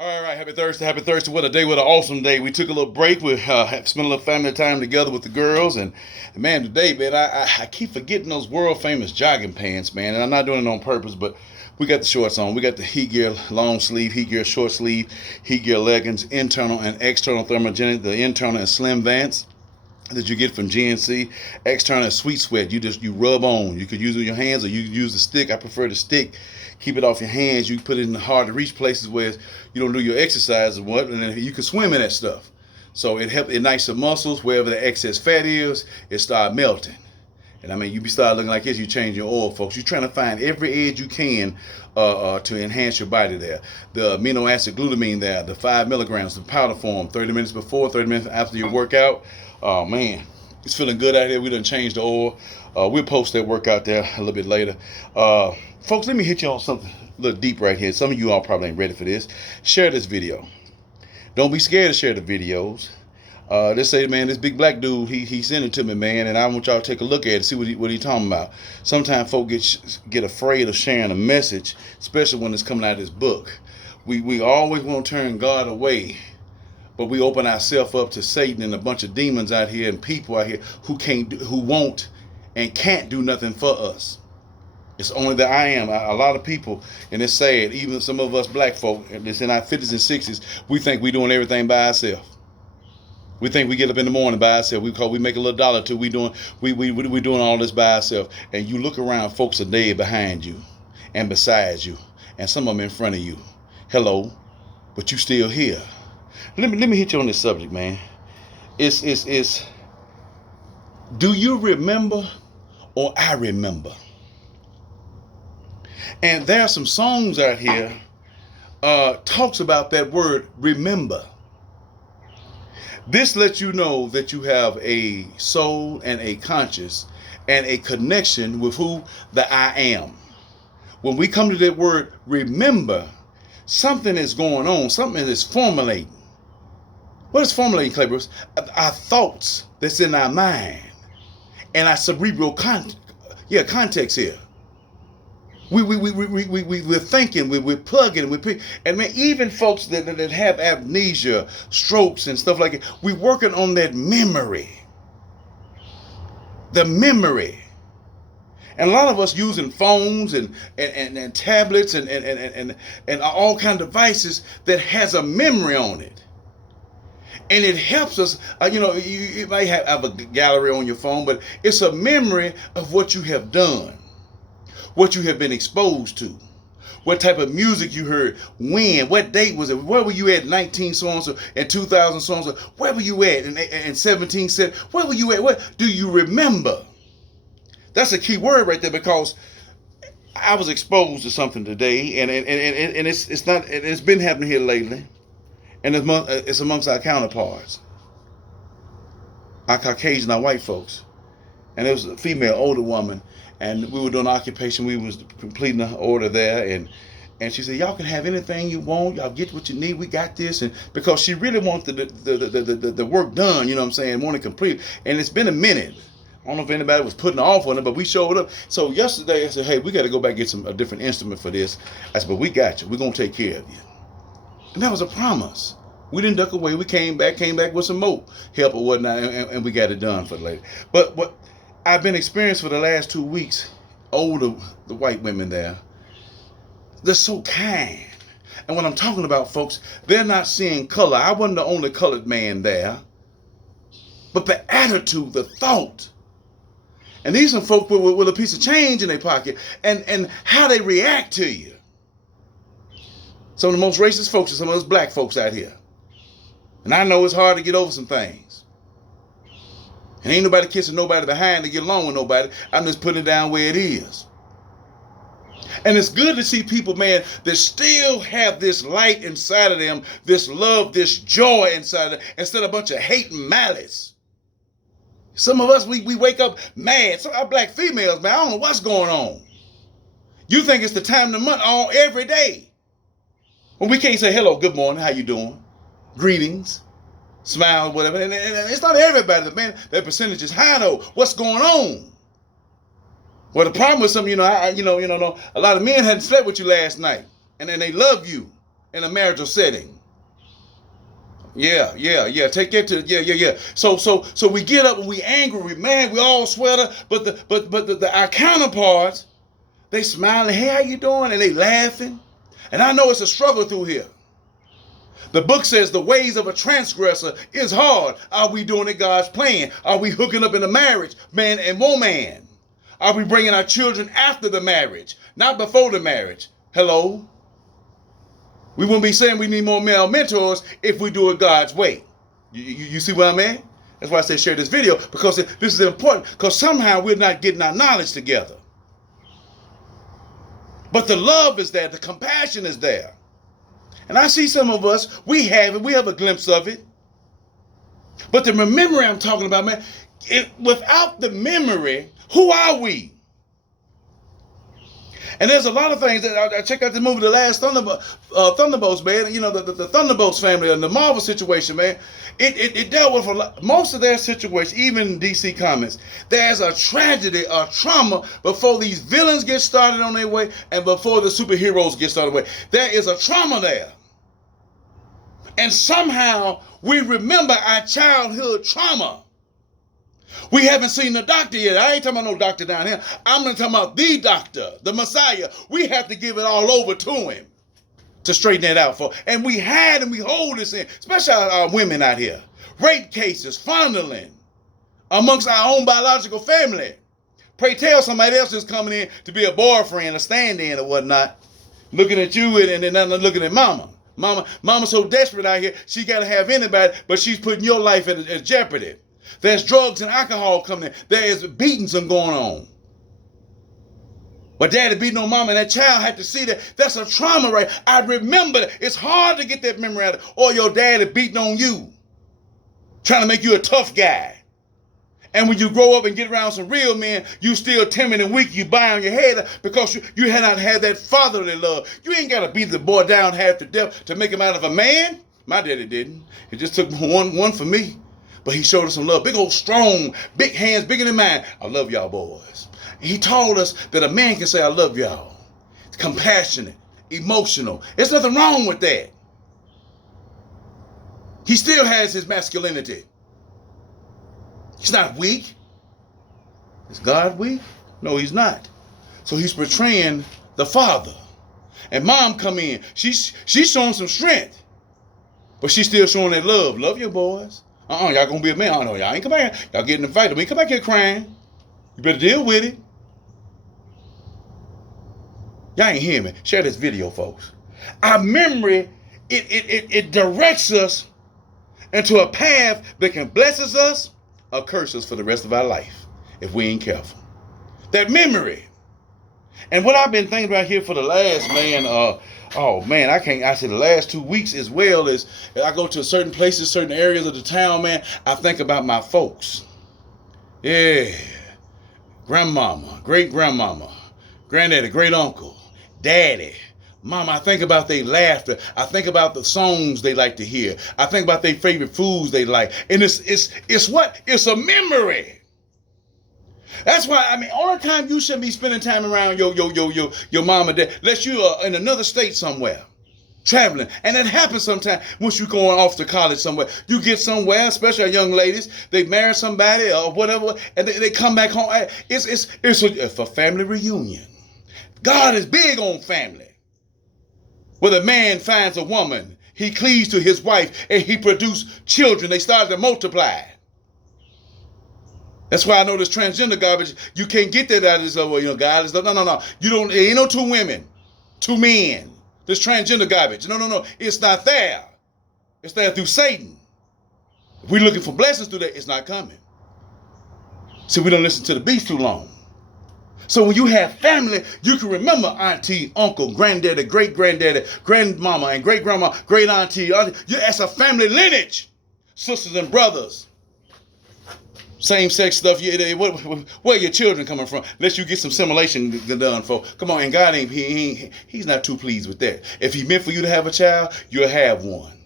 All right, happy Thursday, happy Thursday. What a day, what an awesome day. We took a little break. We spent a little family time together with the girls. And man, today, man, I keep forgetting those world famous jogging pants, man. And I'm not doing it on purpose, but we got the shorts on. We got the heat gear long sleeve, heat gear short sleeve, heat gear leggings, internal and external thermogenic, the internal and slim vents that you get from GNC. External is sweet sweat. You rub on. You could use it with your hands or you could use the stick. I prefer the stick. Keep it off your hands. You put it in the hard to reach places where you don't do your exercise and what, and then you can swim in that stuff. So it helps ignites the muscles. Wherever the excess fat is, it start melting. And I mean, you start looking like this, you change your oil, folks. You're trying to find every edge you can to enhance your body there. The amino acid glutamine there, the 5 milligrams, the powder form, 30 minutes before, 30 minutes after your workout. Oh, man, it's feeling good out here. We done changed the oil. We'll post that workout there a little bit later. Folks, let me hit you on something a little deep right here. Some of you all probably ain't ready for this. Share this video. Don't be scared to share the videos. Let's say, man, this big black dude, he sent it to me, man, and I want y'all to take a look at it, see what he talking about. Sometimes folk get afraid of sharing a message, especially when it's coming out of this book. We always want to turn God away, but we open ourselves up to Satan and a bunch of demons out here and people out here who won't and can't do nothing for us. It's only that I am. A lot of people, and it's sad, even some of us black folk, it's in our 50s and 60s, we think we doing everything by ourselves. We think we get up in the morning by ourselves. We make a little dollar too. We doing all this by ourselves. And you look around, folks are dead behind you and beside you, and some of them in front of you. Hello, but you still here. Let me hit you on this subject, man. It's do you remember or I remember? And there are some songs out here talks about that word remember. This lets you know that you have a soul and a conscience and a connection with who the I am. When we come to that word remember, something is going on, something is formulating. What is formulating, Claybros? Our thoughts that's in our mind and our cerebral context here. We're thinking, we're plugging, and man, even folks that have amnesia, strokes, and stuff like that, we're working on that memory. The memory. And a lot of us using phones and tablets and all kind of devices that has a memory on it. And it helps us, you might have a gallery on your phone, but it's a memory of what you have done. What you have been exposed to, what type of music you heard, when, what date was it, where were you at 19 so-and-so, and 2000 so-and-so, where were you at in 17, where were you at, what do you remember? That's a key word right there, because I was exposed to something today, and it's been happening here lately, and it's amongst our counterparts, our Caucasian, our white folks, and it was a female, older woman. And we were doing occupation. We was completing the order there, and she said, "Y'all can have anything you want. Y'all get what you need. We got this." And because she really wanted the work done, you know what I'm saying, wanted complete. And it's been a minute. I don't know if anybody was putting off on it, but we showed up. So yesterday I said, "Hey, we got to go back and get a different instrument for this." I said, "But we got you. We're gonna take care of you." And that was a promise. We didn't duck away. We came back with some more help or whatnot, and we got it done for the lady. But what I've been experiencing for the last 2 weeks, the white women there, they're so kind. And when I'm talking about, folks, they're not seeing color. I wasn't the only colored man there. But the attitude, the thought. And these are folks with a piece of change in their pocket. And how they react to you. Some of the most racist folks are some of us black folks out here. And I know it's hard to get over some things. And ain't nobody kissing nobody behind to get along with nobody. I'm just putting it down where it is. And it's good to see people, man, that still have this light inside of them, this love, this joy inside of them, instead of a bunch of hate and malice. Some of us, we wake up mad. Some of our black females, man, I don't know what's going on. You think it's the time of the month every day. When we can't say, hello, good morning, how you doing? Greetings. Smile, whatever, and it's not everybody. But man, that percentage is high though. What's going on? Well, the problem with some, a lot of men hadn't slept with you last night, and then they love you, in a marital setting. Yeah. Take that to yeah. So we get up and we angry, we mad, we all sweater, but our counterparts, they smiling, hey, how you doing? And they laughing. And I know it's a struggle through here. The book says the ways of a transgressor is hard. Are we doing it God's plan? Are we hooking up in a marriage, man and woman? Are we bringing our children after the marriage, not before the marriage? Hello? We wouldn't be saying we need more male mentors if we do it God's way. You see what I mean? That's why I say share this video, because this is important, because somehow we're not getting our knowledge together. But the love is there, the compassion is there. And I see some of us, we have it, we have a glimpse of it. But the memory I'm talking about, man, without the memory, who are we? And there's a lot of things that I checked out the movie, The Last Thunderbolts, man. You know, the Thunderbolts family and the Marvel situation, man. It dealt with most of their situation, even DC Comics. There's a tragedy, a trauma before these villains get started on their way and before the superheroes get started on their way. There is a trauma there. And somehow we remember our childhood trauma. We haven't seen the doctor yet. I ain't talking about no doctor down here. I'm talking about the doctor, the Messiah. We have to give it all over to him to straighten it out for. And we had and we hold this in, especially our women out here. Rape cases, funneling amongst our own biological family. Pray tell somebody else is coming in to be a boyfriend, a stand-in or whatnot, looking at you and then looking at mama. Mama's so desperate out here, she got to have anybody, but she's putting your life at jeopardy. There's drugs and alcohol coming in. There is beatings going on. But daddy beating on mama and that child had to see that. That's a trauma, right? I remember that. It's hard to get that memory out. Or your daddy beating on you, trying to make you a tough guy. And when you grow up and get around some real men, you still timid and weak. You buy on your head because you had not had that fatherly love. You ain't got to beat the boy down half to death to make him out of a man. My daddy didn't. It just took one for me. But he showed us some love. Big old strong, big hands, bigger than mine. I love y'all boys. And he told us that a man can say, I love y'all. It's compassionate, emotional. There's nothing wrong with that. He still has his masculinity. He's not weak. Is God weak? No, he's not. So he's portraying the father. And mom come in. She's showing some strength. But she's still showing that love. Love your boys. Y'all gonna be a man. No, y'all ain't come back here. Y'all get in the fight. Don't come back here crying. You better deal with it. Y'all ain't hear me. Share this video, folks. Our memory, it directs us into a path that can bless us or curse us for the rest of our life if we ain't careful. That memory. And what I've been thinking about here for the last, I say the last 2 weeks as well is I go to certain places, certain areas of the town, man. I think about my folks. Yeah. Grandmama, great grandmama, granddaddy, great uncle, daddy, mama. I think about their laughter. I think about the songs they like to hear. I think about their favorite foods they like. And it's what? It's a memory. That's why, only time you shouldn't be spending time around your mom and dad, unless you are in another state somewhere, traveling. And that happens sometimes once you're going off to college somewhere. You get somewhere, especially young ladies, they marry somebody or whatever, and they come back home. It's a family reunion. God is big on family. When a man finds a woman, he cleaves to his wife, and he produces children. They start to multiply. That's why I know this transgender garbage. You can't get that out of this. God is no. You don't. Ain't no two women, two men. This transgender garbage. No. It's not there. It's there through Satan. If we're looking for blessings through that, it's not coming. So we don't listen to the beast too long. So when you have family, you can remember auntie, uncle, granddaddy, great granddaddy, grandmama, and great grandma, great auntie. That's a family lineage. Sisters and brothers. Same-sex stuff, where your children coming from? Unless you get some simulation done for. Come on, and God he's not too pleased with that. If he meant for you to have a child, you'll have one.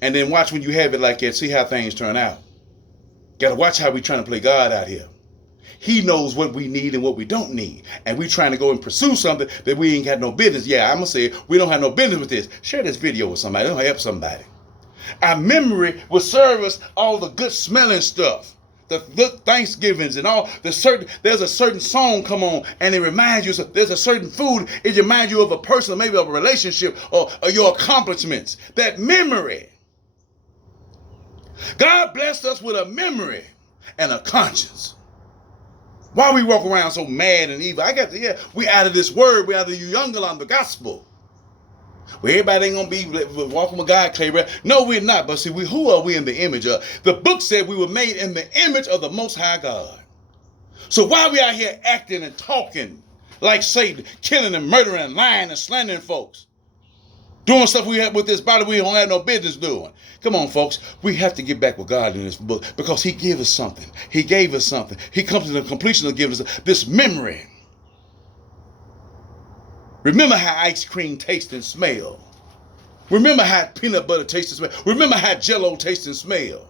And then watch when you have it like that, see how things turn out. Got to watch how we trying to play God out here. He knows what we need and what we don't need. And we trying to go and pursue something that we ain't got no business. Yeah, I'm going to say it. We don't have no business with this. Share this video with somebody. It'll help somebody. Our memory will serve us all the good smelling stuff. The Thanksgivings and all there's a certain song come on and it reminds you, there's a certain food, it reminds you of a person, maybe of a relationship or your accomplishments. That memory. God blessed us with a memory and a conscience. Why we walk around so mad and evil? We out of this word, we out of the younger on the gospel. Well, everybody ain't gonna be walking with God, Clay. Right? No, we're not. But see, who are we in the image of? The book said we were made in the image of the Most High God. So why we out here acting and talking like Satan, killing and murdering and lying and slandering folks, doing stuff we have with this body we don't have no business doing? Come on, folks. We have to get back with God in this book because He gave us something. He gave us something. He comes to the completion of giving us this memory. Remember how ice cream tastes and smell. Remember how peanut butter tastes and smell. Remember how Jell-O tastes and smell.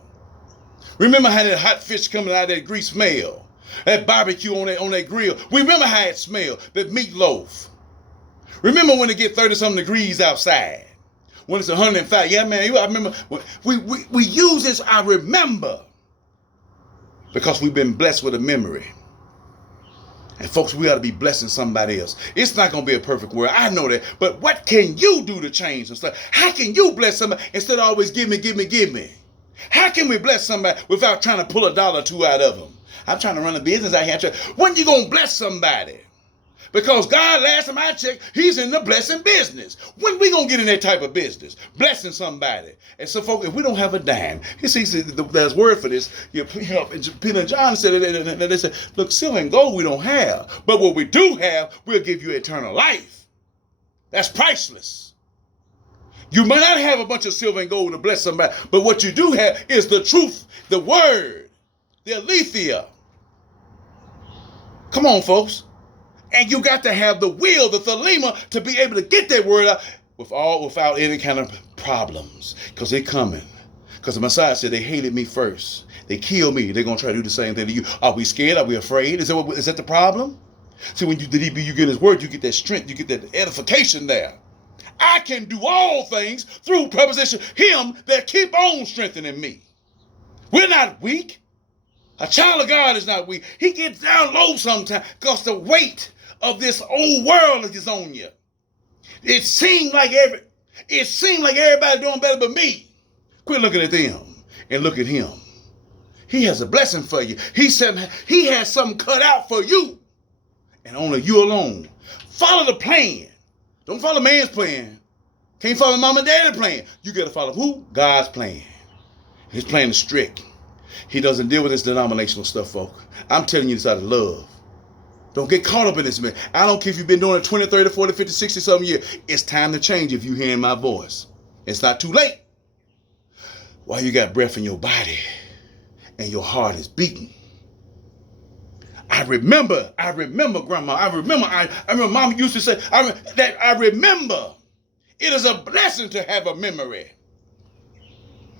Remember how that hot fish coming out of that grease smell. That barbecue on that grill. We remember how it smelled. That meatloaf. Remember when it get 30-something degrees outside. When it's 105. Yeah, man, I remember. We use this, I remember. Because we've been blessed with a memory. And folks, we ought to be blessing somebody else. It's not going to be a perfect world. I know that. But what can you do to change some stuff? How can you bless somebody instead of always give me? How can we bless somebody without trying to pull a dollar or two out of them? I'm trying to run a business out here. When you going to bless somebody? Because God, last time I checked, He's in the blessing business. When we going to get in that type of business? Blessing somebody. And so, folks, if we don't have a dime, there's word for this. Peter and John said it, and they said, look, silver and gold we don't have. But what we do have, we'll give you eternal life. That's priceless. You might not have a bunch of silver and gold to bless somebody, but what you do have is the truth, the word, the aletheia. Come on, folks. And you got to have the will, the thelema, to be able to get that word out without any kind of problems. Because they're coming. Because the Messiah said they hated me first. They killed me. They're going to try to do the same thing to you. Are we scared? Are we afraid? Is that the problem? See, when you get His word, you get that strength. You get that edification there. I can do all things through preposition Him that keep on strengthening me. We're not weak. A child of God is not weak. He gets down low sometimes because the weight of this old world is on you. It seemed like everybody doing better but me. Quit looking at them and look at Him. He has a blessing for you. He said He has something cut out for you. And only you alone. Follow the plan. Don't follow man's plan. Can't follow mom and dad's plan. You got to follow who? God's plan. His plan is strict. He doesn't deal with this denominational stuff, folks. I'm telling you this out of love. Don't get caught up in this, man. I don't care if you've been doing it 20, 30, 40, 50, 60 something years. It's time to change if you're hearing my voice. It's not too late. While you got breath in your body and your heart is beating. I remember, Grandma. I remember Mom used to say, I remember. It is a blessing to have a memory.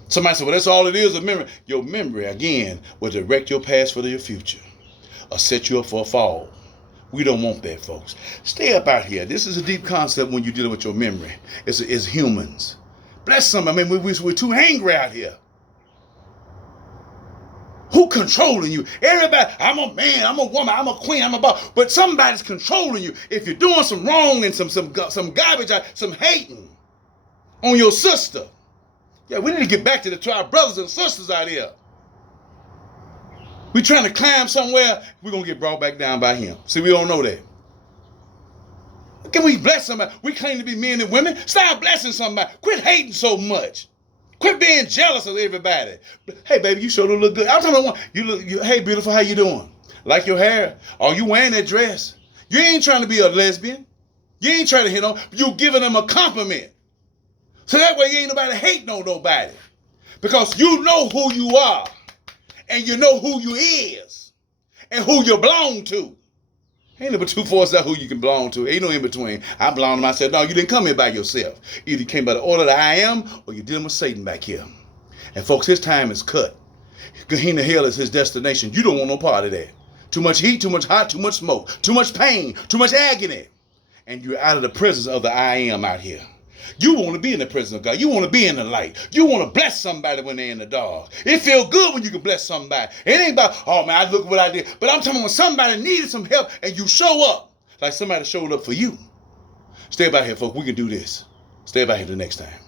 Somebody said, well, that's all it is, a memory. Your memory, again, will direct your past for your future or set you up for a fall. We don't want that, folks. Stay up out here. This is a deep concept when you're dealing with your memory. It's humans. Bless somebody. I mean, we're too angry out here. Who controlling you? Everybody, I'm a man, I'm a woman, I'm a queen, I'm a boss. But somebody's controlling you. If you're doing some wrong and some garbage, some hating on your sister. Yeah, we need to get back to our brothers and sisters out here. We trying to climb somewhere, we're going to get brought back down by Him. See, we don't know that. Can we bless somebody? We claim to be men and women. Stop blessing somebody. Quit hating so much. Quit being jealous of everybody. Hey, baby, you sure do look good. I'm talking about hey, beautiful, how you doing? Like your hair? Are you wearing that dress? You ain't trying to be a lesbian. You ain't trying to hit on. You giving them a compliment. So that way you ain't nobody hating on nobody. Because you know who you are. And you know who you is. And who you belong to. Ain't number two forces out who you can belong to. Ain't no in between. I belong to myself. No, you didn't come here by yourself. Either you came by the order that I am, or you're dealing with Satan back here. And folks, his time is cut. Gehenna hell is his destination. You don't want no part of that. Too much heat, too much hot, too much smoke, too much pain, too much agony. And you're out of the presence of the I am out here. You want to be in the presence of God. You want to be in the light. You want to bless somebody when they're in the dark. It feels good when you can bless somebody. It ain't about, oh man, look what I did. But I'm talking about when somebody needed some help and you show up like somebody showed up for you. Stay about here, folks. We can do this. Stay about here the next time.